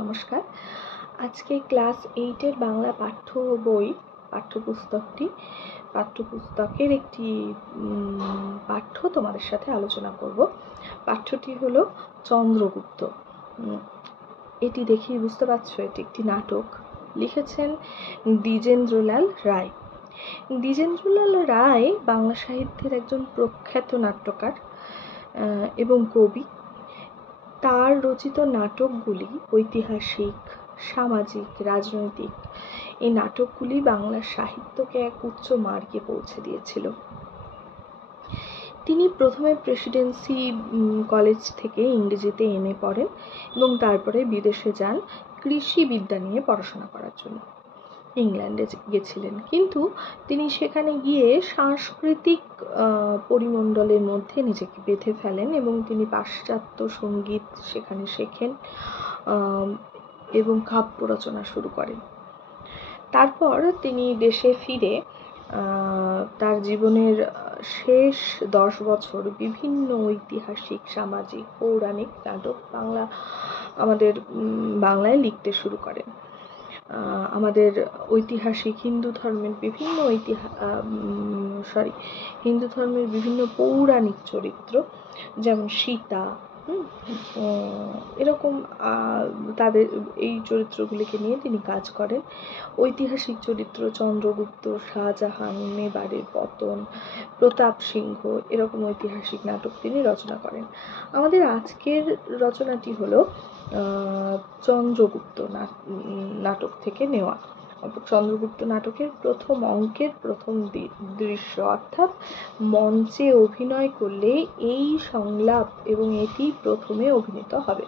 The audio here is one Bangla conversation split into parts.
নমস্কার। আজকে ক্লাস 8-এর বাংলা পাঠ্যপুস্তকের একটি পাঠ্য তোমাদের সাথে আলোচনা করব। পাঠ্যটি হলো চন্দ্রগুপ্ত। এটি দেখেই বুঝতে পারছো এটি একটি নাটক। লিখেছেন দ্বিজেন্দ্রলাল রায়। দ্বিজেন্দ্রলাল রায় বাংলা সাহিত্যের একজন প্রখ্যাত নাট্যকার এবং কবি। তার রচিত নাটকগুলি ঐতিহাসিক, সামাজিক, রাজনৈতিক এই নাটকগুলি বাংলা সাহিত্যকে এক উচ্চ মার্গে পৌঁছে দিয়েছিল। তিনি প্রথমে প্রেসিডেন্সি কলেজ থেকে ইংরেজিতে MA পড়েন এবং তারপরে বিদেশে যান কৃষি বিদ্যা নিয়ে পড়াশোনা করার জন্য। ইংল্যান্ডে গেছিলেন, কিন্তু তিনি সেখানে গিয়ে সাংস্কৃতিক পরিমণ্ডলের মধ্যে নিজেকে বেঁধে ফেলেন এবং তিনি পাশ্চাত্য সঙ্গীত সেখানে শেখেন এবং কাব্য রচনা শুরু করেন। তারপর তিনি দেশে ফিরে তার জীবনের শেষ 10 বছর বিভিন্ন ঐতিহাসিক, সামাজিক, পৌরাণিক নাটক আমাদের বাংলায় লিখতে শুরু করেন। আমাদের ঐতিহাসিক হিন্দু ধর্মের বিভিন্ন পৌরাণিক চরিত্র, যেমন সীতা, এরকম তাদের এই চরিত্রগুলিকে নিয়ে তিনি কাজ করেন। ঐতিহাসিক চরিত্র চন্দ্রগুপ্ত, শাহজাহান, মেবারের পতন, প্রতাপ সিংহ, এরকম ঐতিহাসিক নাটক তিনি রচনা করেন। আমাদের আজকের রচনাটি হলো চন্দ্রগুপ্ত নাটক থেকে নেওয়া। চন্দ্রগুপ্ত নাটকের প্রথম অঙ্কের প্রথম দৃশ্য, অর্থাৎ মঞ্চে অভিনয় করলে এই সংলাপ এবং এটি প্রথমে অভিনীত হবে।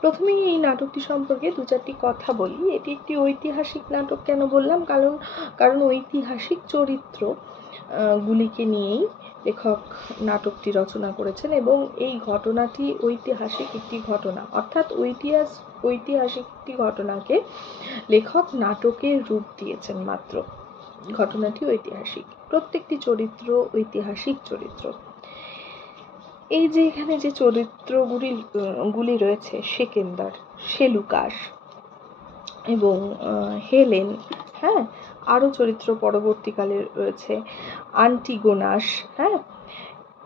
প্রথমেই এই নাটকটি সম্পর্কে 2-4টি কথা বলি। এটি একটি ঐতিহাসিক নাটক কেন বললাম? কারণ ঐতিহাসিক চরিত্র গুলিকে নিয়েই লেখক নাটকটি রচনা করেছেন এবং এই ঘটনাটি ঐতিহাসিক একটি ঘটনা, অর্থাৎ ঐতিহাসিক একটি ঘটনাকে লেখক নাটকের রূপ দিয়েছেন। মাত্র ঘটনাটি ঐতিহাসিক, প্রত্যেকটি চরিত্র ঐতিহাসিক চরিত্র। এই যে এখানে যে চরিত্রগুলি রয়েছে, সেকেন্দার, সেলুকাস এবং হেলেন, আরো চরিত্র পরবর্তীকালে রয়েছে, আন্টিগোনাস,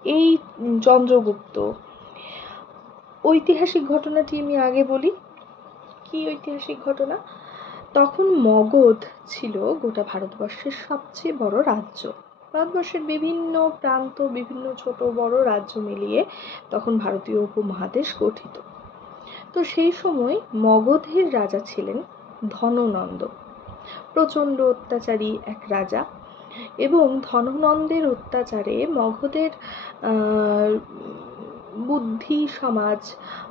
এই চন্দ্রগুপ্ত। ঐতিহাসিক ঘটনাটি আমি আগে বলি। কি ঐতিহাসিক ঘটনা? তখন মগধ ছিল গোটা ভারতবর্ষের সবচেয়ে বড় রাজ্য। ভারতবর্ষের বিভিন্ন প্রান্ত, বিভিন্ন ছোট বড় রাজ্য মিলিয়ে তখন ভারতীয় উপমহাদেশ গঠিত। তো সেই সময় মগধের রাজা ছিলেন ধননন্দ, প্রচণ্ড অত্যাচারী এক রাজা। এবং ধননন্দের অত্যাচারে মগধের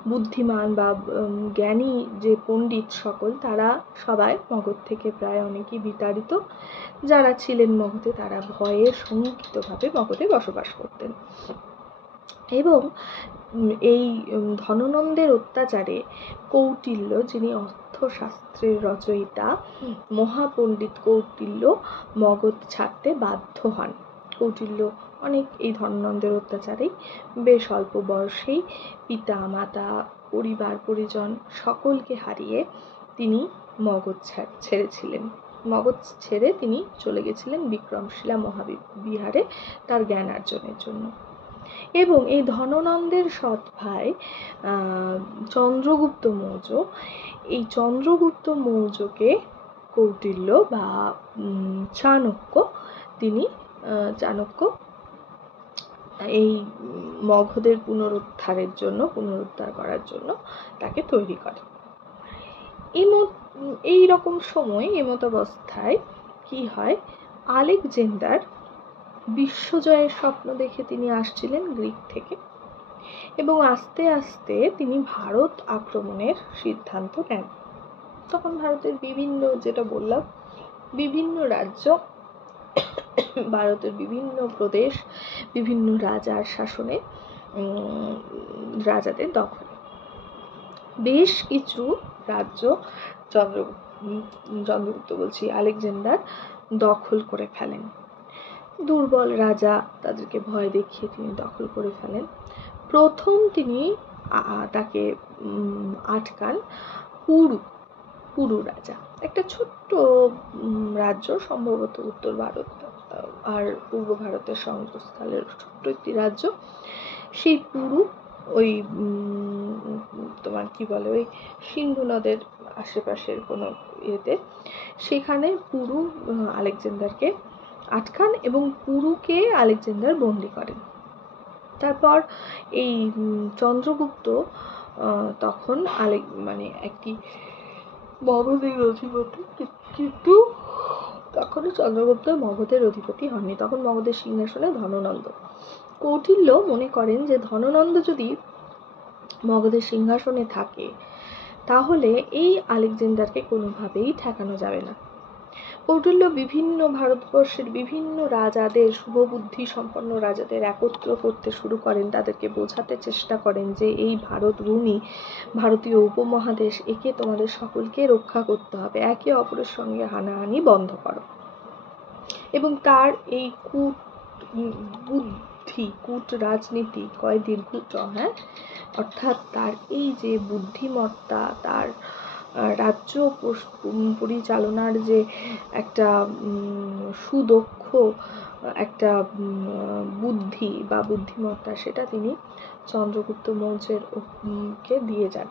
বুদ্ধিমান বা জ্ঞানী যে পণ্ডিত সকল, তারা সবাই মগধ থেকে প্রায় অনেকেই বিতাড়িত। যারা ছিলেন মগধে তারা ভয়ে শঙ্কিতভাবে মগধে বসবাস করতেন। এবং এই ধননন্দের অত্যাচারে কৌটিল্য, যিনি অর্থশাস্ত্রের রচয়িতা, মহাপণ্ডিত কৌটিল্য মগধ ছাড়তে বাধ্য হন। কৌটিল্য এই ধননন্দের অত্যাচারেই বেশ অল্প বয়সেই পিতা, মাতা, পরিবার পরিজন সকলকে হারিয়ে তিনি মগধ ছেড়েছিলেন। মগধ ছেড়ে তিনি চলে গেছিলেন বিক্রমশিলা মহাবিহারে তার জ্ঞান অর্জনের জন্য। এবং এই ধননন্দের সৎ ভাই চন্দ্রগুপ্ত মৌর্য, এই চন্দ্রগুপ্ত মৌর্যকে কৌটিল্য বা চাণক্য এই মগধের পুনরুদ্ধার করার জন্য তাকে তৈরি করে। এই রকম সময় এমতাবস্থায় কি হয়, আলেকজান্ডার বিশ্বজয়ের স্বপ্ন দেখে তিনি আসছিলেন গ্রিক থেকে এবং আস্তে আস্তে তিনি ভারত আক্রমণের সিদ্ধান্ত নেন। তখন ভারতের বিভিন্ন রাজ্য, ভারতের বিভিন্ন প্রদেশ বিভিন্ন রাজার শাসনে, রাজাদের দখলে বেশ কিছু রাজ্য আলেকজান্ডার দখল করে ফেলেন। দুর্বল রাজা, তাদেরকে ভয় দেখিয়ে তিনি দখল করে ফেলেন। প্রথম তিনি তাকে আটকান পুরু রাজা, একটা ছোট্ট রাজ্য, সম্ভবত উত্তর ভারত আর পূর্ব ভারতের সংযোগস্থলের ছোট্ট একটি রাজ্য। সেই পুরু ওই তোমার কি বলে, ওই সিন্ধু নদের আশেপাশের কোনো ইয়েতে, সেখানে পুরু আলেকজান্ডারকে আটকান এবং পুরুকে আলেকজান্ডার বন্দি করেন। তারপর এই চন্দ্রগুপ্ত তখন মানে একটি মগধের অধিপতি, কিন্তু তখনও চন্দ্রগুপ্ত মগধের অধিপতি হননি, তখন মগধের সিংহাসনে ধননন্দ। কৌটিল্য মনে করেন যে ধননন্দ যদি মগধের সিংহাসনে থাকে তাহলে এই আলেকজান্ডারকে কোনোভাবেই ঠেকানো যাবে না। কৌটিল্য বিভিন্ন ভারতবর্ষের বিভিন্ন রাজাদের, শুভবুদ্ধি সম্পন্ন রাজাদের একত্র করতে শুরু করেন, তাদেরকে বোঝাতে চেষ্টা করেন যে এই ভারত ভূমি, ভারতীয় উপমহাদেশ, একে তোমাদের সকলকে রক্ষা করতে হবে, একে অপরের সঙ্গে হানাহানি বন্ধ করো। এবং তার এই কূট রাজনীতি কয় দীর্ঘ, অর্থাৎ তার এই যে বুদ্ধিমত্তা, তার রাজ্য পরিচালনার যে একটা সুদক্ষ একটা বুদ্ধি বা বুদ্ধিমত্তা, সেটা তিনি চন্দ্রগুপ্ত মৌর্যের কে দিয়ে যান।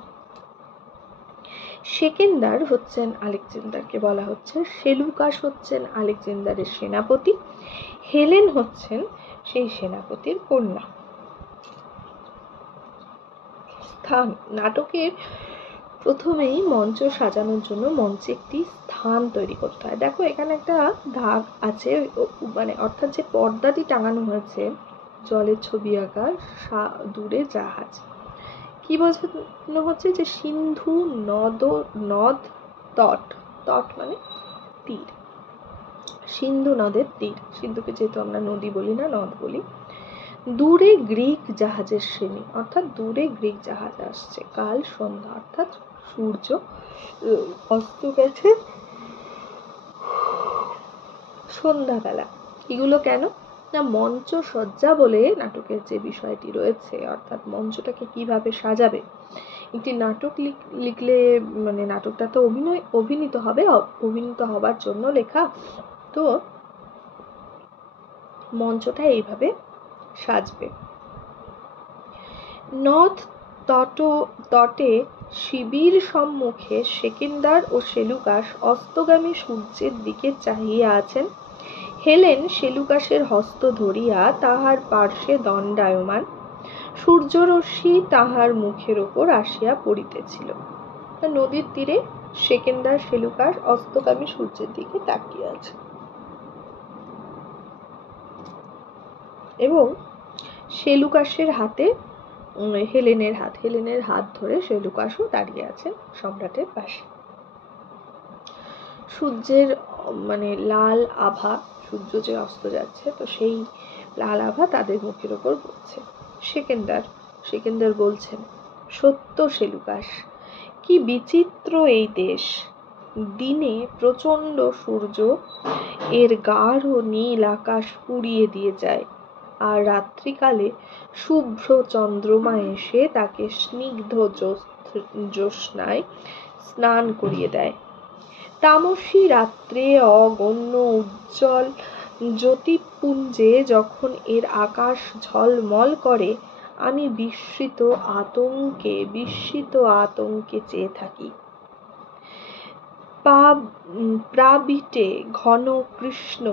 সেকেন্দার হচ্ছেন আলেকজান্ডারকে বলা হচ্ছে, সেলুকাস হচ্ছেন আলেকজান্ডারের সেনাপতি, হেলেন হচ্ছেন সেই সেনাপতির কন্যা। স্থান, নাটকের প্রথমেই মঞ্চ সাজানোর জন্য মঞ্চে একটি স্থান তৈরি করতে হয়। দেখো এখানে একটা দাগ আছে, মানে অর্থাৎ যে পর্দাটি টাঙানো হয়েছে, জলের ছবি আঁকা, দূরে জাহাজ, কি বোঝানো হচ্ছে যে সিন্ধু নদ তট মানে তীর, সিন্ধু নদের তীর, সিন্ধুকে যেহেতু আমরা নদী বলি না, নদ বলি। দূরে গ্রিক জাহাজের শ্রেণী, অর্থাৎ দূরে গ্রিক জাহাজ আসছে। কাল সন্ধ্যা, অর্থাৎ সূর্য অস্ত গেছে, সন্ধ্যাবেলা। এগুলো কেন না, মঞ্চ সজ্জা বলে নাটকের যে বিষয়টি রয়েছে, অর্থাৎ মঞ্চটাকে কিভাবে সাজাবে। একটি নাটক লিখলে মানে নাটকটা তো অভিনীত হবে, অভিনীত হবার জন্য লেখা, তো মঞ্চটা এইভাবে সাজবে। নদ তটে শিবির সম্মুখে সেকেন্দার ও সেলুকাস অস্তগামী সূর্যের দিকে চাহিয়া আছেন। হেলেন সেলুকাসের হস্ত ধরিয়া তাহার পার্শ্বে দণ্ডায়মান, সূর্যরশ্মি তাহার মুখের ওপর আসিয়া পড়িতেছিল। নদীর তীরে সেকেন্দার সেলুকাস অস্তগামী সূর্যের দিকে তাকিয়ে আছে এবং সেলুকাসের হাতে হেলেনের হাত ধরে সেলুকাসও দাঁড়িয়ে আছেন সম্রাটের পাশে। সূর্যের মানে লাল আভা, সূর্য যে অস্ত যাচ্ছে, তো সেই লাল আভা তাদের মুখের ওপর পড়ছে। সেকেন্দার বলছেন, সত্য সেলুকাস, কি বিচিত্র এই দেশ। দিনে প্রচণ্ড সূর্য এর গাঢ় নীল আকাশ পুড়িয়ে দিয়ে যায়, আর রাত্রিকালে শুভ্র চন্দ্রমা এসে তাকে স্নিগ্ধ জ্যোৎস্নায় স্নান করিয়ে দেয়। তামসী রাত্রে অগণ্য উজ্জ্বল জ্যোতিপুঞ্জে যখন এর আকাশ ঝলমল করে, আমি বিস্মিত আতঙ্কে চেয়ে থাকি। প্রাবিটে ঘন কৃষ্ণ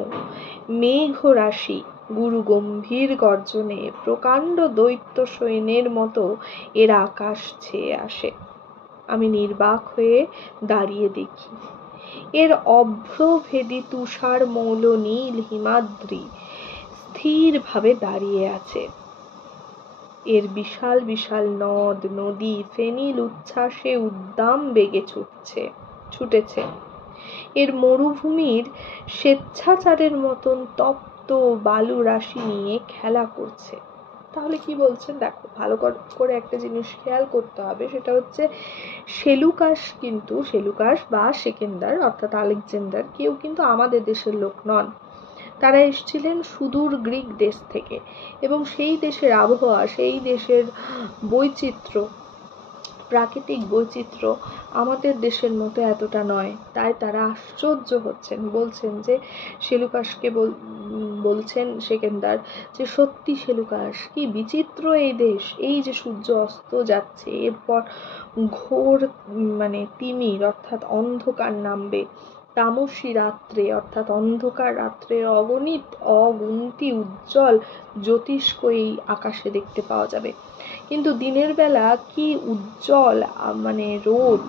মেঘরাশি গুরু গম্ভীর গর্জনে প্রকাণ্ড দৈত্য সৈন্যের মতো এর আকাশ ছেয়ে আসে। আমি নির্বাক হয়ে দাঁড়িয়ে দেখি, এর অভ্রভেদী তুষার মৌল নীল হিমাদ্রি স্থিরভাবে দাঁড়িয়ে আছে। এর বিশাল বিশাল নদ নদী ফেনিল উচ্ছ্বাসে উদ্দাম বেগে ছুটেছে। এর মরুভূমির স্বেচ্ছাচারের মতন তপ্ত বালু রাশি নিয়ে খেলা করছে। তাহলে কি বলছেন দেখো, ভালো করে একটা জিনিস খেয়াল করতে হবে, সেটা হচ্ছে সেলুকাস বা সেকেন্দার অর্থাৎ আলেকজান্ডার কেউ কিন্তু আমাদের দেশের লোক নন। তারা এসেছিলেন সুদূর গ্রিক দেশ থেকে, এবং সেই দেশের আবহাওয়া, সেই দেশের বৈচিত্র্য প্রাকৃতিক বৈচিত্র্য আমাদের দেশের মতো এতটা নয়। তাই তারা আশ্চর্য হচ্ছেন, বলছেন যে সেলুকাসকে বলছেন সেকেন্দার যে সত্যি সেলুকাস, কি বিচিত্র এই দেশ, এই যে সূর্য অস্ত যাচ্ছে, এরপর ঘোর তিমির অর্থাৎ অন্ধকার নামবে, তামসী রাত্রে অর্থাৎ অন্ধকার রাত্রে অগুন্তি উজ্জ্বল জ্যোতিষ্ক এই আকাশে দেখতে পাওয়া যাবে। কিন্তু দিনের বেলা কি উজ্জ্বল রোদ,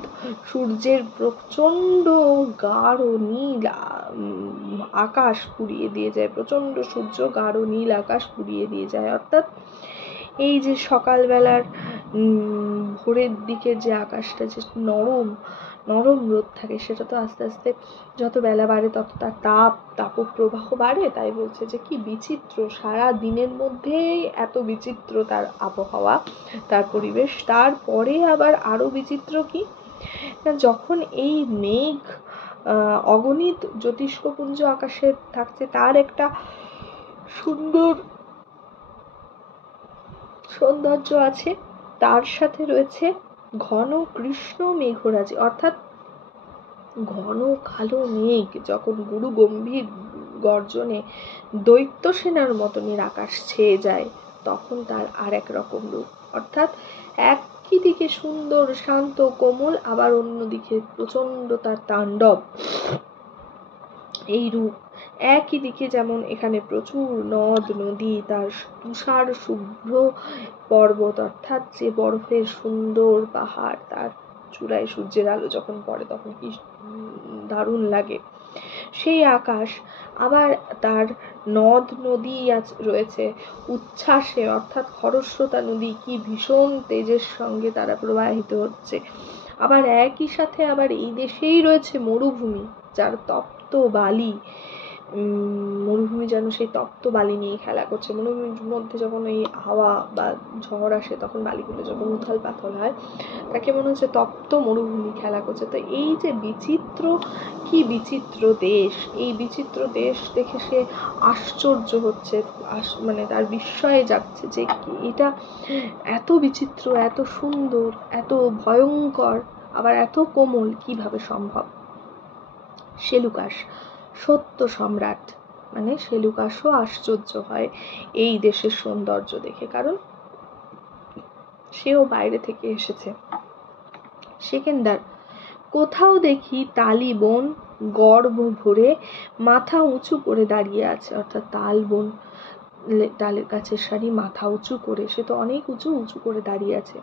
সূর্যের প্রচন্ড গাঢ় নীল আকাশ পুড়িয়ে দিয়ে যায়, প্রচন্ড সূর্য গাঢ় নীল আকাশ পুড়িয়ে দিয়ে যায়। অর্থাৎ এই যে সকালবেলার ভোরের দিকে যে আকাশটা যে নরম রোদ থাকে, সেটা তো আস্তে আস্তে যত বেলা বাড়ে তত তার তাপপ্রবাহ বাড়ে। তাই বলছে যে কি বিচিত্র, সারা দিনের মধ্যেই এত বিচিত্র তার আবহাওয়া, তার পরিবেশ। তারপরে আবার আরো বিচিত্র কি না, যখন এই মেঘ অগণিত জ্যোতিষ্কপুঞ্জ আকাশে থাকছে, তার একটা সুন্দর সৌন্দর্য আছে, তার সাথে রয়েছে ঘন কৃষ্ণ মেঘরাজি, অর্থাৎ ঘন কালো মেঘ যখন গুরু গম্ভীর গর্জনে দৈত্য সেনার মতনের আকাশ ছেয়ে যায়, তখন তার আর এক রকম রূপ। অর্থাৎ একই দিকে সুন্দর শান্ত কোমল, আবার অন্যদিকে প্রচন্ড তার তাণ্ডব, এই রূপ। একই দিকে যেমন এখানে প্রচুর নদ নদী, তার তুষার শুভ্র পর্বত অর্থাৎ যে বরফের সুন্দর পাহাড়, তার চূড়ায় সূর্যের আলো যখন পড়ে তখন কি দারুণ লাগে সেই আকাশ। আবার তার নদ নদী রয়েছে উচ্ছ্বাসে, অর্থাৎ খরস্রোতা নদী কি ভীষণ তেজের সঙ্গে তারা প্রবাহিত হচ্ছে। আবার একই সাথে আবার এই দেশেই রয়েছে মরুভূমি, যার তপ্ত বালি, মরুভূমি যেন সেই তপ্ত বালি নিয়ে খেলা করছে। মরুভূমির মধ্যে যখন এই হাওয়া বা ঝড় আসে, তখন বালিগুলো যখন উথাল পাথল হয়, তাকে মনে হচ্ছে তপ্ত মরুভূমি খেলা করছে। তো এই যে বিচিত্র, কি বিচিত্র দেশ, এই বিচিত্র দেশ দেখে সে আশ্চর্য হচ্ছে, তার বিস্ময়ে যাচ্ছে যে এটা এত বিচিত্র, এত সুন্দর, এত ভয়ঙ্কর, আবার এত কোমল, কিভাবে সম্ভব। সেলুকাস সত্য সম্রাট, সেলুকাসও আশ্চর্য হয় এই দেশের সৌন্দর্য দেখে, কারণ সেও বাইরে থেকে এসেছে। সেকেন্দার, কোথাও দেখি তালি বন গর্ভ ভরে মাথা উঁচু করে দাঁড়িয়ে আছে, অর্থাৎ তাল বন, ডালের গাছের সারি মাথা উঁচু করে, সে তো অনেক উঁচু করে দাঁড়িয়ে আছে।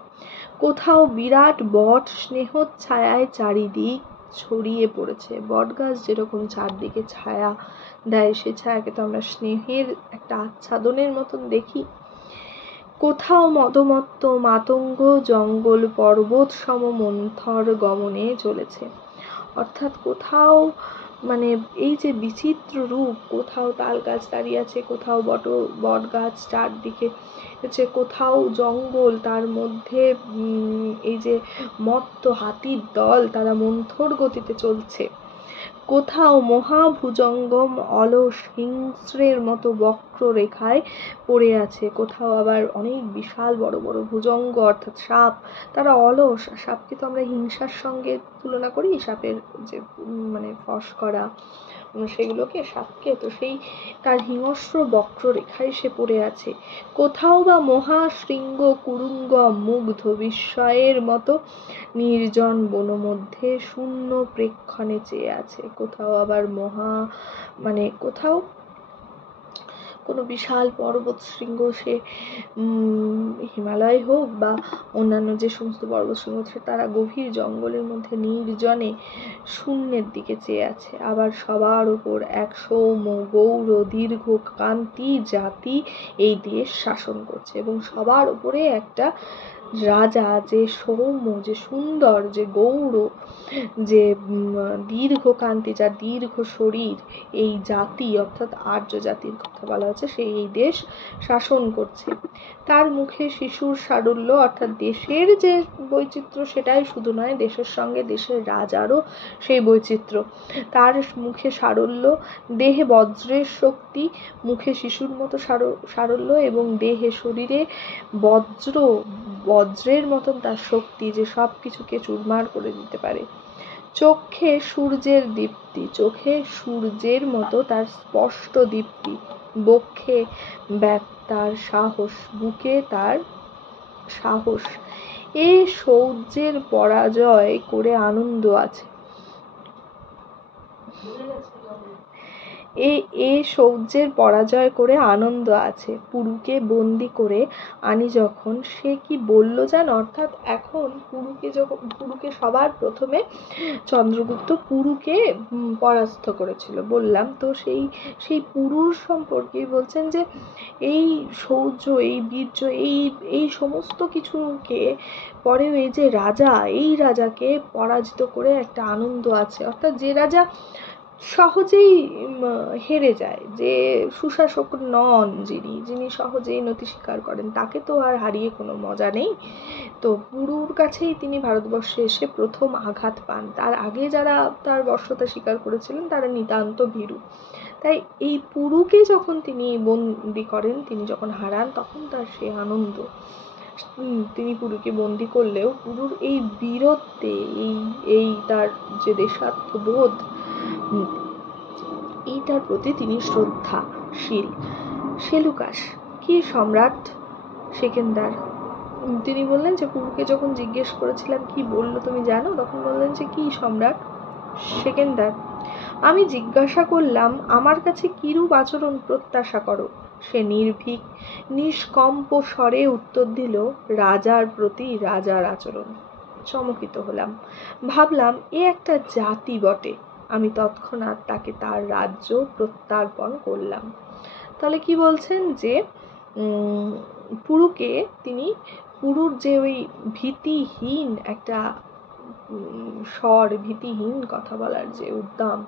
কোথাও বিরাট বট স্নেহ ছায়ায় চারিদিক ছড়িয়ে পড়েছে। বট গাছ যেরকম চারদিকে ছায়া দেয়, সে ছায়াকে তো আমরা স্নেহের একটা আচ্ছাদনের মতন দেখি। কোথাও মদমত্ত মাতঙ্গ জঙ্গল পর্বত সম মন্থর গমনে চলেছে। অর্থাৎ কোথাও এই যে বিচিত্র রূপ, কোথাও তাল গাছ দাঁড়িয়ে আছে, কোথাও বট গাছ চারদিকে, কোথাও জঙ্গল, তার মধ্যে এই যে মত্ত হাতির দল, তারা মন্থর গতিতে চলছে। কোথাও মহাভুজঙ্গম অলস হিংস্রের মতো বক্র রেখায় পড়ে আছে, কোথাও আবার অনেক বিশাল বড় বড় ভুজঙ্গ অর্থাৎ সাপ, তারা অলস। সাপকে তো আমরা হিংসার সঙ্গে তুলনা করি, সাপের যে ফস করা সেগুলোকে, সাপকে, তো সেই তার হিংস্র বক্র রেখায় সে পড়ে আছে। কোথাও বা মহাশৃঙ্গ কুরুঙ্গ মুগ্ধ বিস্ময়ের মতো নির্জন বন মধ্যে শূন্য প্রেক্ষণে চেয়ে আছে। কোথাও আবার কোথাও কোনো বিশাল পর্বত শৃঙ্গ, সে হিমালয় হোক বা অন্যান্য যে সমস্ত পর্বত শৃঙ্গ, তারা গভীর জঙ্গলের মধ্যে নির্জনে শূন্যের দিকে চেয়ে আছে। আবার সবার উপর এক সৌম্য গৌর দীর্ঘ কান্তি জাতি এই দেশ শাসন করছে, এবং সবার উপরে একটা রাজা, যে সৌম্য, যে সুন্দর, যে গৌর, যে দীর্ঘ কান্তি, যার দীর্ঘ শরীর, এই জাতি অর্থাৎ আর্য জাতির কথা বলা হচ্ছে, সে এই দেশ শাসন করছে। তার মুখে শিশুর সারল্য, অর্থাৎ দেশের যে বৈচিত্র্য সেটাই শুধু নয়, দেশের সঙ্গে দেশের রাজারও সেই বৈচিত্র্য। তার মুখে সারল্য, দেহে বজ্রের শক্তি, মুখে শিশুর মতো সারল্য, এবং দেহে শরীরে বজ্র বজ্রের মতন তার শক্তি যে সব কিছুকে চুরমার করে দিতে পারে। চোখে সূর্যের দীপ্তি, চোখে সূর্যের মতো তার স্পষ্ট দীপ্তি, বক্ষে তার সাহস, বুকে তার সাহস। এই সৌর্যের পরাজয় করে আনন্দ আছে। এই সৌর্যের পরাজয় করে আনন্দ আছে। পুরুকে বন্দি করে আনি যখন, সে কি বলল জানো? অর্থাৎ এখন পুরুকে সবার প্রথমে চন্দ্রগুপ্ত পুরুকে পরাস্ত করেছিল বললাম, তো সেই পুরুর সম্পর্কে বলছেন যে এই শৌর্য, এই বীর্য, এই সমস্ত কিছুকে পরেও এই যে রাজা, এই রাজাকে পরাজিত করে একটা আনন্দ আছে। অর্থাৎ যে রাজা সহজেই হেরে যায়, যে সুশাসক নন, যিনি সহজেই নতি স্বীকার করেন, তাকে তো আর হারিয়ে কোনো মজা নেই। তো পুরুর কাছেই তিনি ভারতবর্ষে এসে প্রথম আঘাত পান। তার আগে যারা তার বর্ষতা স্বীকার করেছিলেন তারা নিতান্ত ভীরু। তাই এই পুরুকে যখন তিনি বন্দি করেন, তিনি যখন হারান, তখন তার সে আনন্দ। তিনি পুরুকে বন্দি করলেও পুরুর এই বীরত্বে, এই তার যে দেশাত্মবোধ, এইটার প্রতি তিনি শ্রদ্ধাশীল। সেলুকাস কি সম্রাট? সেকেন্দার তিনি বললেন যে পুরুকে যখন জিজ্ঞেস করেছিলাম কি বললো তুমি জানো, তখন বললেন যে কি সম্রাট? সেকেন্দার আমি জিজ্ঞাসা করলাম আমার কাছে কিরূপ আচরণ প্রত্যাশা করো? সে নির্ভীক নিষ্কম্প স্বরে উত্তর দিল, রাজার প্রতি রাজার আচরণ। চমকিত হলাম, ভাবলাম এ একটা জাতি বটে। আমি তৎক্ষণাৎ তাকে তার রাজ্য প্রত্যার্পণ করলাম। তাহলে কি বলছেন যে পুরুকে তিনি, পুরুর যে ওই ভীতিহীন একটা স্বর, ভীতিহীন কথা বলার যে উদ্যম,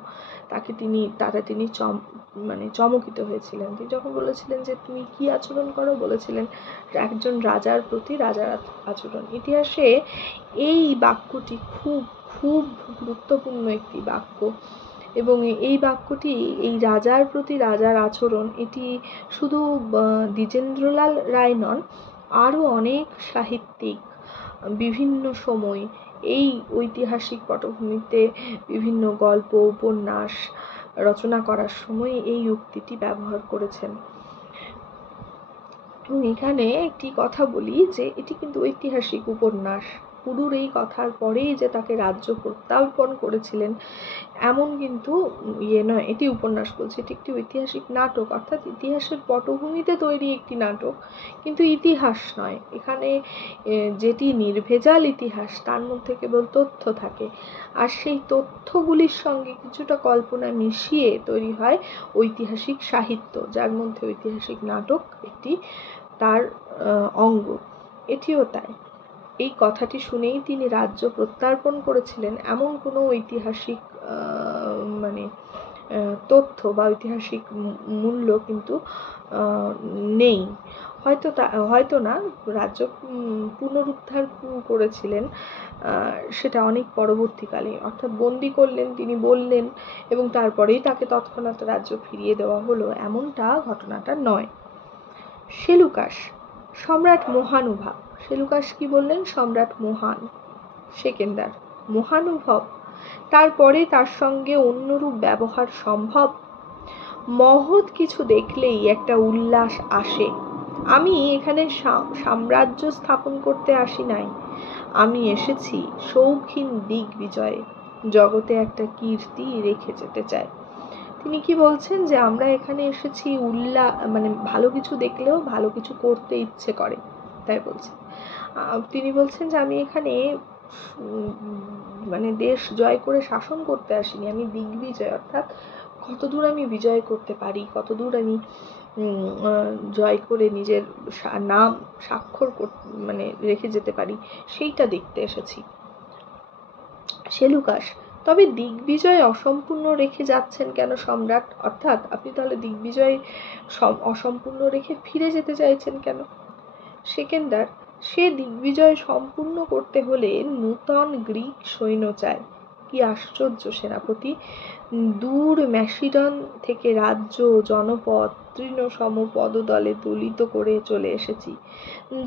তাতে তিনি চমকিত হয়েছিলেন। তিনি যখন বলেছিলেন যে তুমি কি আচরণ করো, বলেছিলেন একজন রাজার প্রতি রাজার আচরণ। ইতিহাসে এই বাক্যটি খুব খুব গুরুত্বপূর্ণ একটি বাক্য, এবং এই বাক্যটি, এই রাজার প্রতি রাজার আচরণ, এটি শুধু দ্বিজেন্দ্রলাল রায় নন, আরও অনেক সাহিত্যিক বিভিন্ন সময় এই ঐতিহাসিক পটভূমিতে বিভিন্ন গল্প উপন্যাস রচনা করার সময় এই উক্তিটি ব্যবহার করেছেন। এখানে একটি কথা বলি যে এটি কিন্তু ঐতিহাসিক উপন্যাস। পুরুর এই কথার পরেই যে তাকে রাজ্য প্রত্যার্পণ করেছিলেন এমন কিন্তু নয়, এটি উপন্যাস বলছে, এটি একটি ঐতিহাসিক নাটক, অর্থাৎ ইতিহাসের পটভূমিতে তৈরি একটি নাটক, কিন্তু ইতিহাস নয়। এখানে যেটি নির্ভেজাল ইতিহাস, তার মধ্যে কেবল তথ্য থাকে, আর সেই তথ্যগুলির সঙ্গে কিছুটা কল্পনা মিশিয়ে তৈরি হয় ঐতিহাসিক সাহিত্য, যার মধ্যে ঐতিহাসিক নাটক একটি তার অঙ্গ। এটিও তাই। এই কথাটি শুনেই তিনি রাজ্য প্রত্যার্পণ করেছিলেন এমন কোনো ঐতিহাসিক তথ্য বা ঐতিহাসিক মূল্য কিন্তু নেই। হয়তো না, রাজ্য পুনরুদ্ধার করেছিলেন সেটা অনেক পরবর্তীকালে, অর্থাৎ বন্দি করলেন, তিনি বললেন এবং তারপরেই তাকে তৎক্ষণাৎ রাজ্য ফিরিয়ে দেওয়া হলো, এমনটা ঘটনাটা নয়। সেলুকাস সম্রাট মহানুভব। সেলুকাস কি বললেন? সম্রাট মহান। সেকেন্দার মহানুভব, তারপরে তার সঙ্গে অন্যরূপ ব্যবহার সম্ভব? মহৎ কিছু দেখলেই একটা উল্লাস আসে। আমি এখানে সাম্রাজ্য স্থাপন করতে আসি নাই, আমি এসেছি শৌখিন দিগ্বিজয়ে, জগতে একটা কীর্তি রেখে যেতে চাই। তিনি কি বলছেন? যে আমরা এখানে এসেছি ভালো কিছু দেখলেও ভালো কিছু করতে ইচ্ছে করে, তাই বলছেন। তিনি বলছেন যে আমি এখানে দেশ জয় করে শাসন করতে আসিনি, আমি দিগ্বিজয়, অর্থাৎ কতদূর আমি বিজয় করতে পারি, কতদূর আমি জয় করে নিজের নাম স্বাক্ষর রেখে যেতে পারি, সেইটা দেখতে এসেছি। সেলুকাস তবে দিগ্বিজয় অসম্পূর্ণ রেখে যাচ্ছেন কেন সম্রাট? অর্থাৎ আপনি তাহলে দিগ্বিজয় অসম্পূর্ণ রেখে ফিরে যেতে চাইছেন কেন? সেকেন্দার সে দিগ্বিজয় সম্পূর্ণ করতে হলে নূতন গ্রিক সৈন্য চায়, কি আশ্চর্য সেনাপতি! দূর ম্যাসিডন থেকে রাজ্য, জনপদ, তৃণসম পদদলে দলিত করে চলে এসেছি।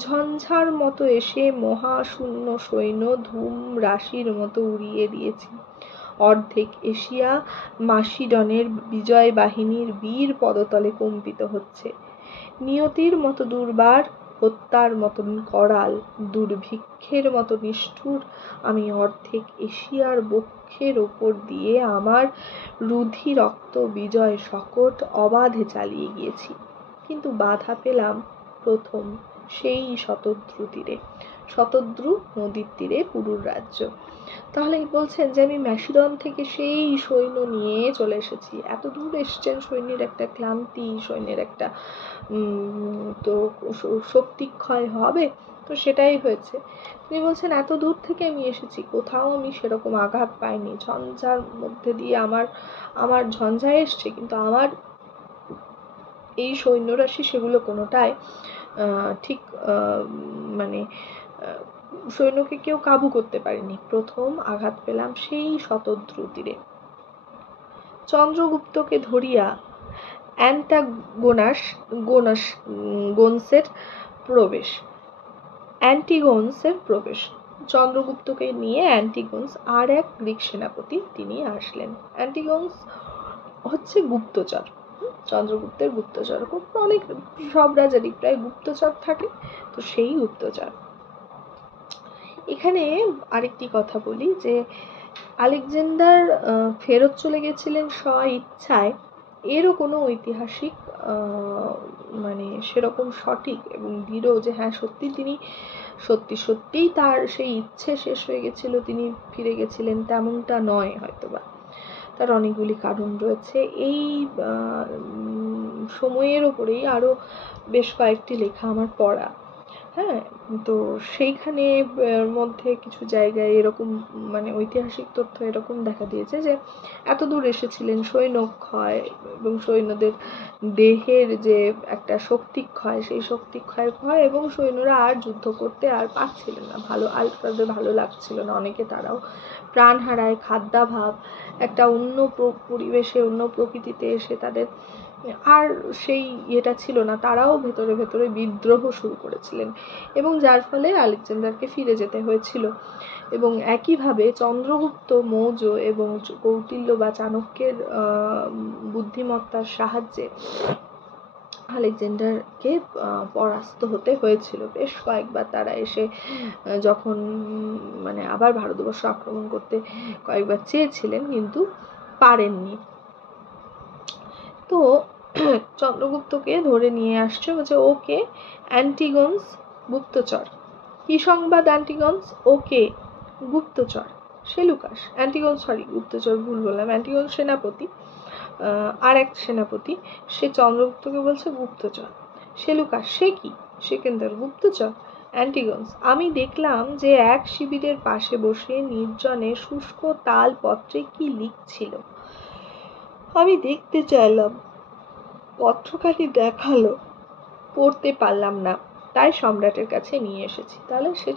ঝঞ্ঝার মতো এসে মহাশূন্য সৈন্য ধূম রাশির মতো উড়িয়ে দিয়েছি। অর্ধেক এশিয়া মাসিডনের বিজয় বাহিনীর বীর পদতলে কম্পিত হচ্ছে। নিয়তির মতো দুর্বার, হত্যার মতন করাল, দুর্ভিক্ষের মতো নিষ্ঠুর আমি অর্ধেক এশিয়ার বক্ষের ওপর দিয়ে আমার রুধিরক্ত বিজয় শকট অবাধে চালিয়ে গিয়েছি। কিন্তু বাধা পেলাম প্রথম সেই শতদ্রু তীরে, শতদ্রু নদীর তীরে পুরুর রাজ্য। তাহলে বলছেন যে আমি ম্যাসিডন থেকে সেই সৈন্য নিয়ে চলে এসেছি। এত দূর এসছেন, সৈন্যের একটা ক্লান্তি, সৈন্যের একটা তো শক্তি ক্ষয় হবে, তো সেটাই হয়েছে। তিনি বলছেন এত দূর থেকে আমি এসেছি, কোথাও আমি সেরকম আঘাত পাইনি। ঝঞ্ঝার মধ্যে দিয়ে আমার ঝঞ্ঝা এসছে, কিন্তু আমার এই সৈন্যরাশি সেগুলো কোনোটাই ঠিক মানে সৈন্যকে কেউ কাবু করতে পারেনি। প্রথম আঘাত পেলাম সেই শতদ্রু তীরে। চন্দ্রগুপ্তকে ধরিয়া অ্যান্টিগোনসের প্রবেশ। চন্দ্রগুপ্তকে নিয়ে অ্যান্টিগোনস, আর এক গ্রিক সেনাপতি, তিনি আসলেন। অ্যান্টিগোনস হচ্ছে গুপ্তচর, চন্দ্রগুপ্তের গুপ্তচর। অনেক সব রাজারই প্রায় গুপ্তচর থাকে, তো সেই গুপ্তচর। এখানে আরেকটি কথা বলি যে আলেকজান্ডার ফেরত চলে গেছিলেন স্ব ইচ্ছায়, এরও কোনো ঐতিহাসিক মানে সেরকম সঠিক এবং দৃঢ় যে হ্যাঁ সত্যি তিনি সত্যিই তার সেই ইচ্ছে শেষ হয়ে গেছিল, তিনি ফিরে গেছিলেন, তেমনটা নয় হয়তোবা। তার অনেকগুলি কারণ রয়েছে। এই সময়ের ওপরেই আরো বেশ কয়েকটি লেখা আমার পড়া, হ্যাঁ, তো সেইখানে মধ্যে কিছু জায়গায় এরকম মানে ঐতিহাসিক তথ্য এরকম দেখা দিয়েছে যে এত দূর এসেছিলেন, সৈন্য ক্ষয় এবং সৈন্যদের দেহের যে একটা শক্তি ক্ষয়, সেই শক্তি ক্ষয় এবং সৈন্যরা আর যুদ্ধ করতে আর পারছিলেন না, আর তাদের ভালো লাগছিল না। অনেকে তারাও প্রাণ হারায়, খাদ্যাভাব, একটা অন্য পরিবেশে, অন্য প্রকৃতিতে এসে তাদের আর সেই ইয়েটা ছিল না, তারাও ভেতরে ভেতরে বিদ্রোহ শুরু করেছিলেন, এবং যার ফলে আলেকজান্ডারকে ফিরে যেতে হয়েছিল। এবং একইভাবে চন্দ্রগুপ্ত মৌর্য এবং কৌটিল্য বা চাণক্যের বুদ্ধিমত্তার সাহায্যে আলেকজান্ডারকে পরাস্ত হতে হয়েছিল বেশ কয়েকবার। তারা এসে যখন মানে আবার ভারতবর্ষ আক্রমণ করতে কয়েকবার চেয়েছিলেন, কিন্তু পারেননি। তো চন্দ্রগুপ্তকে ধরে নিয়ে আসছে, বলছে ওকে অ্যান্টিগোনস গুপ্তচর। কি সংবাদ অ্যান্টিগোনস? ওকে গুপ্তচর সেলুকাস, গুপ্তচর ভুল বললাম, অ্যান্টিগোনস সেনাপতি, আর এক সেনাপতি, সে চন্দ্রগুপ্তকে বলছে গুপ্তচর। সেলুকাস, সে কি? সেকেন্দার, গুপ্তচর। অ্যান্টিগোনস, আমি দেখলাম যে এক শিবিরের পাশে বসে নির্জনে শুষ্ক তাল পত্রে কি লিখছিল। আমি দেখতে চাইলাম, পত্রখানি দেখালো, পড়তে পারলাম না, তাই সম্রাটের কাছে নিয়ে এসেছি। তাহলে সে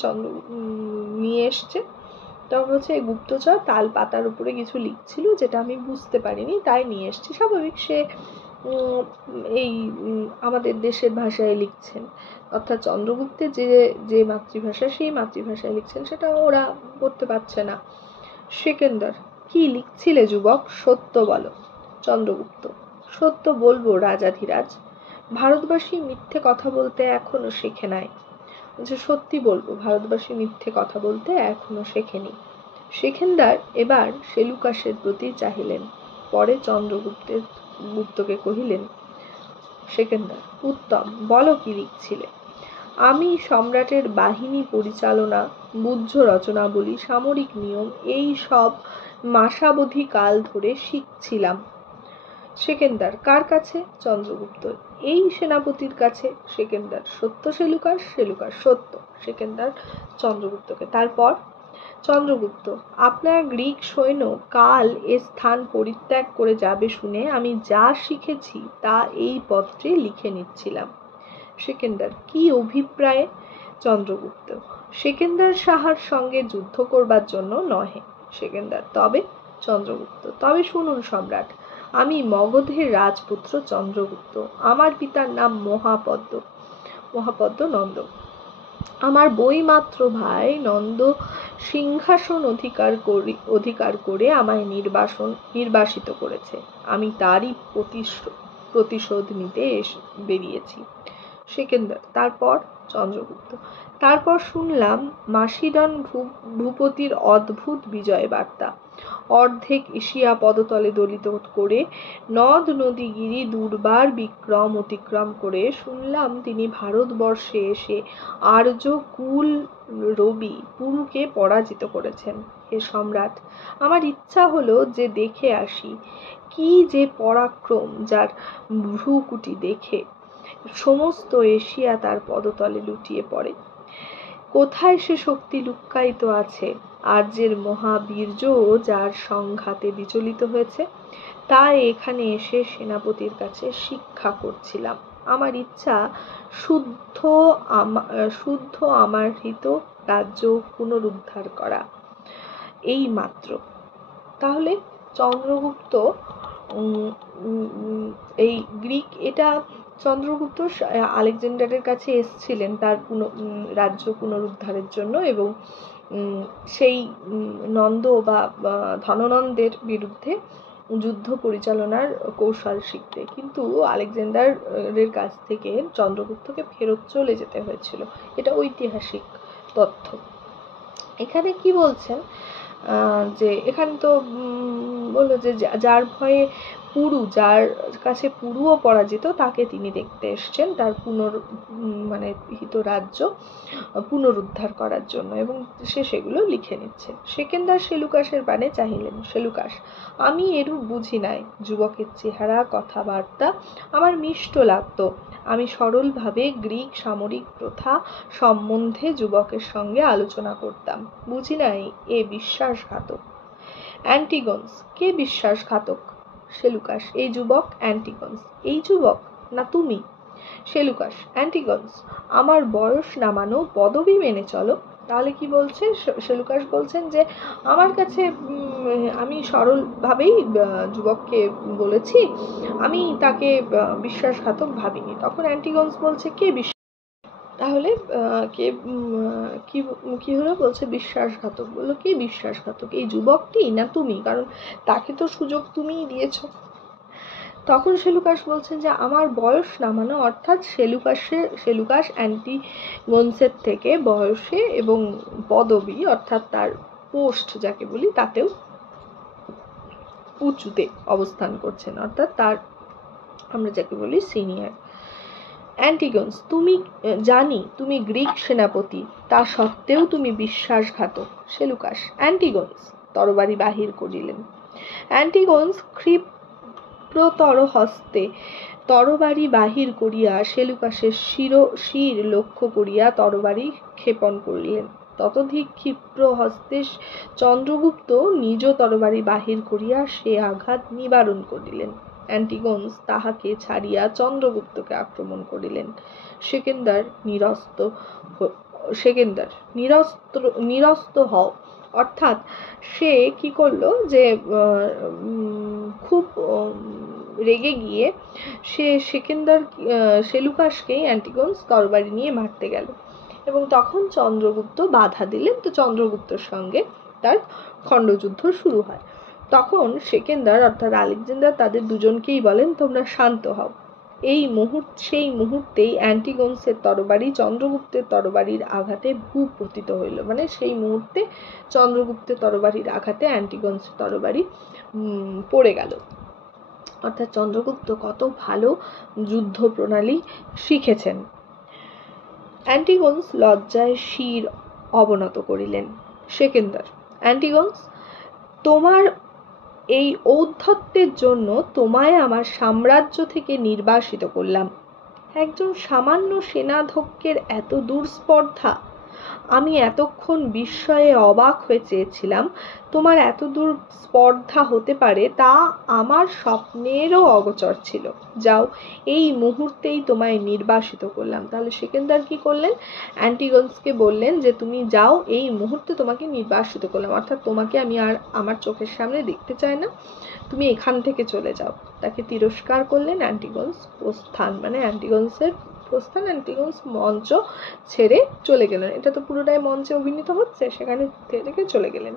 নিয়ে এসছে, তখন হচ্ছে গুপ্তচর তাল পাতার উপরে কিছু লিখছিল যেটা আমি বুঝতে পারিনি, তাই নিয়ে এসছি। স্বাভাবিক, সে এই আমাদের দেশের ভাষায় লিখছেন, অর্থাৎ চন্দ্রগুপ্তের যে মাতৃভাষা, সেই মাতৃভাষায় লিখছেন, সেটা ওরা পড়তে পারছে না। সেকেন্দার, কি লিখছিলে যুবক, সত্য বলো। চন্দ্রগুপ্ত, সত্য বলবো রাজাধিরাজ, ভারতবাসী মিথ্যে কথা বলতে এখনো শেখে নাই। সত্যি বলবো, ভারতবাসী মিথ্যে কথা বলতে এখনো শেখেনি। সেকেন্দার এবার সেলুকাসের প্রতি চাহিলেন, পরে চন্দ্রগুপ্তকে কহিলেন, সেকেন্দার, উত্তম, বলো কি লিখছিলে। আমি সম্রাটের বাহিনী পরিচালনা, বুদ্ধ রচনাবলী, সামরিক নিয়ম, এই সব মাসাবধি কাল ধরে শিখছিলাম। সেকেন্দার, কার কাছে? চন্দ্রগুপ্ত, এই সেনাপতির কাছে। সেকেন্দার, সত্য সেলুকাস? সেলুকাস, সত্য। সেকেন্দার চন্দ্রগুপ্তকে। তারপর চন্দ্রগুপ্ত, আপনার গ্রিক সৈন্য কাল এ স্থান পরিত্যাগ করে যাবে শুনে আমি যা শিখেছি তা এই পত্রে লিখে নিচ্ছিলাম। সেকেন্দার, কি অভিপ্রায়ে? চন্দ্রগুপ্ত, সেকেন্দার সাহার সঙ্গে যুদ্ধ করবার জন্য নহে, সেকেন্দার: তবে? চন্দ্রগুপ্ত: তবে শুনুন সম্রাট, আমি মগধের রাজপুত্র চন্দ্রগুপ্ত। আমার পিতার নাম মহাপদ্ম নন্দ। আমার বইমাত্র ভাই নন্দ সিংহাসন অধিকার করে আমায় নির্বাসিত করেছে। আমি তারই প্রতিশোধ নিতে বেরিয়েছি। সেকেন্দার: তারপর? চন্দ্রগুপ্ত: তারপর শুনলাম মাসিডন ভূপতির অদ্ভুত বিজয় বার্তা। অর্ধেক এশিয়া পদতলে দলিত করে, নদ নদী গিরি দুর্বার বিক্রম অতিক্রম করে শুনলাম তিনি ভারতবর্ষে এসে আর্য কুল রবি পুরুকে পরাজিত করেছেন। হে সম্রাট, আমার ইচ্ছা হলো যে দেখে আসি, কি যে পরাক্রম, যার ভ্রুকুটি দেখে সমস্ত এশিয়া তার পদতলে লুটিয়ে পড়ে। কোথায় সে শক্তি লুক্কায়িত আছে, আর্যের মহাবীর্য যার সংঘাতে বিচলিত হয়েছে, তাই এখানে এসে সেনাপতির কাছে শিক্ষা করছিলাম। আমার ইচ্ছা শুদ্ধ আমার হিত রাজ্য পুনরুদ্ধার করা, এই মাত্র। তাহলে চন্দ্রগুপ্ত এই গ্রিক, এটা চন্দ্রগুপ্ত আলেকজান্ডারের কাছে এসেছিলেন তার রাজ্য পুনরুদ্ধারের জন্য, এবং সেই নন্দ বা ধননন্দের বিরুদ্ধে যুদ্ধ পরিচালনার কৌশল শিখতে। কিন্তু আলেকজান্ডারের কাছ থেকে চন্দ্রগুপ্তকে ফেরত চলে যেতে হয়েছিল। এটা ঐতিহাসিক তথ্য। এখানে কি বলছেন যে এখানে তো বললো যে যার ভয়ে যার কাছে পুরুও পরাজিত, তাকে তিনি দেখতে এসছেন তার হিত রাজ্য পুনরুদ্ধার করার জন্য, এবং সে সেগুলো লিখে নিচ্ছে। সেকেন্দার সেলুকাসের পানে চাহিলেন। সেলুকাস: আমি এরূপ বুঝি নাই। যুবকের চেহারা, কথাবার্তা আমার মিষ্ট লাগত। আমি সরলভাবে গ্রিক সামরিক প্রথা সম্বন্ধে যুবকের সঙ্গে আলোচনা করতাম। বুঝি নাই এ বিশ্বাসঘাতক। অ্যান্টিগন্স: কে বিশ্বাসঘাতক? সেলুকাস: এই যুবক অ্যান্টিগন্স। এই যুবক না তুমি? সেলুকাস: অ্যান্টিগন্স, আমার বয়স নামানো, পদবি মেনে চলো। তাহলে কি বলছে? সেলুকাস বলছেন যে আমার কাছে আমি সরলভাবেই যুবককে বলেছি, আমি তাকে বিশ্বাসঘাতক ভাবিনি। তখন অ্যান্টিগন্স বলছে কে তাহলে কে কি হলো? বলছে বিশ্বাসঘাতক। বললো কে বিশ্বাসঘাতক? এই যুবকটি না তুমি? কারণ তাকে তো সুযোগ তুমিই দিয়েছ। তখন সেলুকাস বলছেন যে আমার বয়স নামানো, অর্থাৎ সেলুকাস অ্যান্টিগন্সের থেকে বয়সে এবং পদবি, অর্থাৎ তার পোস্ট যাকে বলি, তাতেও উঁচুতে অবস্থান করছেন, অর্থাৎ তার আমরা যাকে বলি সিনিয়র। অ্যান্টিগন্স: জানি তুমি গ্রিক সেনাপতি, তা সত্ত্বেও তুমি বিশ্বাসঘাতক। সেলুকাস: অ্যান্টিগন্স তরবারি বাহির করিলেন। অ্যান্টিগন্স ক্ষিপ্রতর হস্তে তরবারি বাহির করিয়া সেলুকাসের শির লক্ষ্য করিয়া তরবারি ক্ষেপণ করিলেন। ততোধিক ক্ষিপ্র হস্তে চন্দ্রগুপ্ত নিজ তরবারি বাহির করিয়া সে আঘাত নিবারণ করিলেন। অ্যান্টিগন্স তাহাকে ছাড়িয়া চন্দ্রগুপ্তকে আক্রমণ করিলেন। সেকেন্দার নিরস্ত হও। অর্থাৎ সে কি করলো যে খুব রেগে গিয়ে সে সেলুকাসকেই অ্যান্টিগন্স তরবারি নিয়ে মারতে গেল, এবং তখন চন্দ্রগুপ্ত বাধা দিলেন। তো চন্দ্রগুপ্তর সঙ্গে তার খণ্ডযুদ্ধ শুরু হয়। তখন সেকেন্দার অর্থাৎ আলেকজান্ডার তাদের দুজনকেই বলেন, তোমরা শান্ত হও। সেই মুহূর্তেই অ্যান্টিগন্সের তরবারি চন্দ্রগুপ্তের তরবারির আঘাতে ভূপতিত হইল। মানে সেই মুহূর্তে চন্দ্রগুপ্তের তরবারির আঘাতে অ্যান্টিগন্সের তরবারি পড়ে গেল। অর্থাৎ চন্দ্রগুপ্ত কত ভালো যুদ্ধ প্রণালী শিখেছেন। অ্যান্টিগন্স লজ্জায় শির অবনত করিলেন। সেকেন্দার: অ্যান্টিগন্স, তোমার এই ঔদ্ধত্যের জন্য তোমায় আমার সাম্রাজ্য থেকে নির্বাসিত করলাম। একজন সামান্য সেনাধ্যক্ষের এত দুর্স্পর্ধা! আমি এতক্ষণ বিস্ময়ে অবাক হয়ে চেয়েছিলাম তোমার এতদূর স্পর্ধা হতে পারে তা আমার স্বপ্নেরও অগোচর ছিল। যাও, এই মুহূর্তেই তোমায় নির্বাসিত করলাম। তাহলে সেকেন্দার কি করলেন? অ্যান্টিগনসকে বললেন যে তুমি যাও, এই মুহূর্তে তোমাকে নির্বাসিত করলাম, অর্থাৎ তোমাকে আমি আর আমার চোখের সামনে দেখতে চাই না, তুমি এখান থেকে চলে যাও। তাকে তিরস্কার করলেন অ্যান্টিগনস। প্রস্থান মানে অ্যান্টিগনসের প্রস্থান, অ্যান্টিগনস মঞ্চ ছেড়ে চলে গেলেন। এটা তো পুরোটাই মঞ্চে অভিনীত হচ্ছে, সেখানে থেকে চলে গেলেন।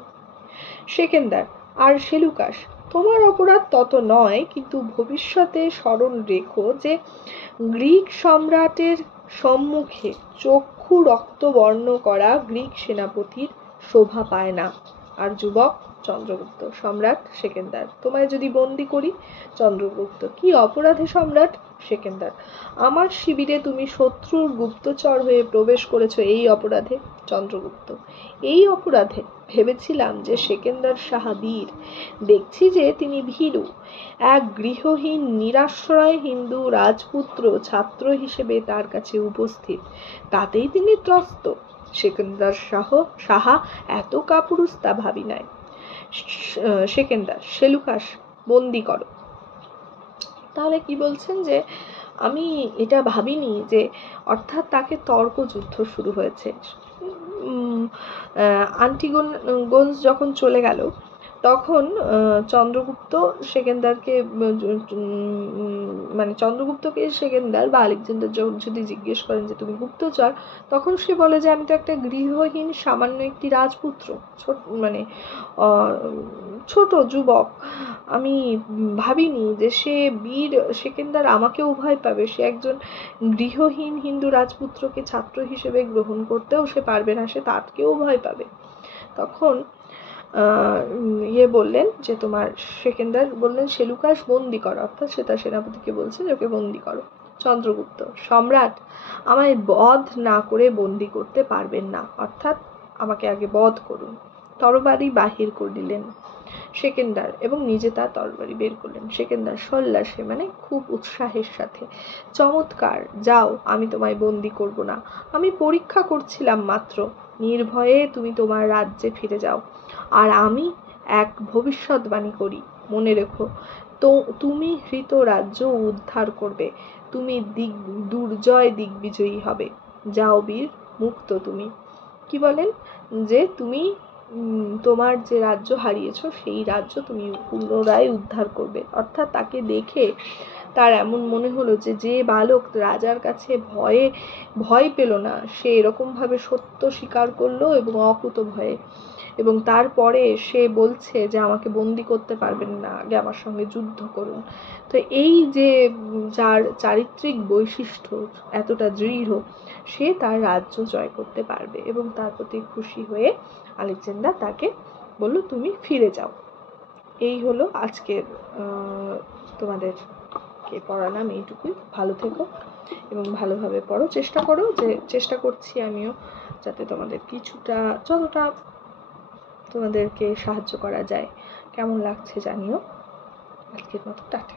সেকেন্দার আর সেলুকাস, তোমার অপরাধ তত নয়, কিন্তু ভবিষ্যতে স্মরণ রেখো যে গ্রিক সম্রাটের সম্মুখে চক্ষু রক্তবর্ণ করা গ্রিক সেনাপতির শোভা পায় না। আর যুবক চন্দ্রগুপ্ত। সম্রাট সেকেন্দার, তোমায় যদি বন্দি করি? চন্দ্রগুপ্ত, কি অপরাধে সম্রাট? সেকেন্দার, আমার শিবিরে তুমি শত্রুর গুপ্তচর হয়ে প্রবেশ করেছো, এই অপরাধে। চন্দ্রগুপ্ত, এই অপরাধে? ভেবেছিলাম যে সেকেন্দার সাহা বীর, দেখছি যে তিনি ভীরু। এক গৃহহীন নিরাশ্রয় হিন্দু রাজপুত্র ছাত্র হিসেবে তার কাছে উপস্থিত, তাতেই তিনি ত্রস্ত। সেকেন্দার সাহা এত কাপুরুষ তা ভাবি নাই। সেকেন্দার, সেলুকাস বন্দি করো। তাহলে কি বলছেন যে আমি এটা ভাবিনি যে, অর্থাৎ তাকে তর্কযুদ্ধ শুরু হয়েছে। আন্টিগোনস যখন চলে গেল তখন চন্দ্রগুপ্ত সেকেন্দারকে মানে চন্দ্রগুপ্তকে সেকেন্দার বা আলেকজান্ডার যদি জিজ্ঞেস করেন যে তুমি গুপ্তচর, তখন সে বলে যে আমি তো একটা গৃহহীন সামান্য একটি রাজপুত্র, মানে ছোট যুবক। আমি ভাবিনি যে সে বীর সেকেন্দার আমাকেও ভয় পাবে। সে একজন গৃহহীন হিন্দু রাজপুত্রকে ছাত্র হিসেবে গ্রহণ করতেও সে পারবে না, সে তাকেও ভয় পাবে। তখন বললেন যে তোমার সেকেন্দার বললেন সেলুকাস বন্দি করো, অর্থাৎ সে তার সেনাপতিকে বলছে যে ওকে বন্দি করো। চন্দ্রগুপ্ত, সম্রাট আমায় বধ না করে বন্দি করতে পারবেন না, অর্থাৎ আমাকে আগে বধ করুন। তরবারি বাহির করিলেন সেকেন্দার এবং নিজে তার তরবারি বের করলেন। সেকেন্দার সল্লাসে মানে খুব উৎসাহের সাথে, চমৎকার, যাও, আমি তোমায় বন্দি করব না, আমি পরীক্ষা করছিলাম মাত্র। নির্ভয়ে তুমি তোমার রাজ্যে ফিরে যাও। আর আমি এক ভবিষ্যৎবাণী করি, মনে রেখো, তো তুমি হৃত রাজ্য উদ্ধার করবে, তুমি দুর্জয় দিগ্বিজয়ী হবে। যাও বীর, মুক্ত তুমি। কি বলেন? যে তুমি তোমার যে রাজ্য হারিয়েছো সেই রাজ্য তুমি পুনরায় উদ্ধার করবে। অর্থাৎ তাকে দেখে তার এমন মনে হলো যে যে বালক রাজার কাছে ভয় পেল না, সে এরকমভাবে সত্য স্বীকার করলো এবং অকুত ভয়ে, এবং তারপরে সে বলছে যে আমাকে বন্দি করতে পারবেন না, আগে আমার সঙ্গে যুদ্ধ করুন। তো এই যে যার চারিত্রিক বৈশিষ্ট্য এতটা দৃঢ়, সে তার রাজ্য জয় করতে পারবে। এবং তার প্রতি খুশি হয়ে আলেকজান্ডার তাকে বলল তুমি ফিরে যাও। এই হলো আজকের তোমাদেরকে পড়ালাম এইটুকুই। ভালো থেকো এবং ভালোভাবে পড়ো, চেষ্টা করছি আমিও যাতে তোমাদের কিছুটা যতটা তোমাদেরকে সাহায্য করা যায়। কেমন লাগছে জানিও। আজকের মতো টাটা।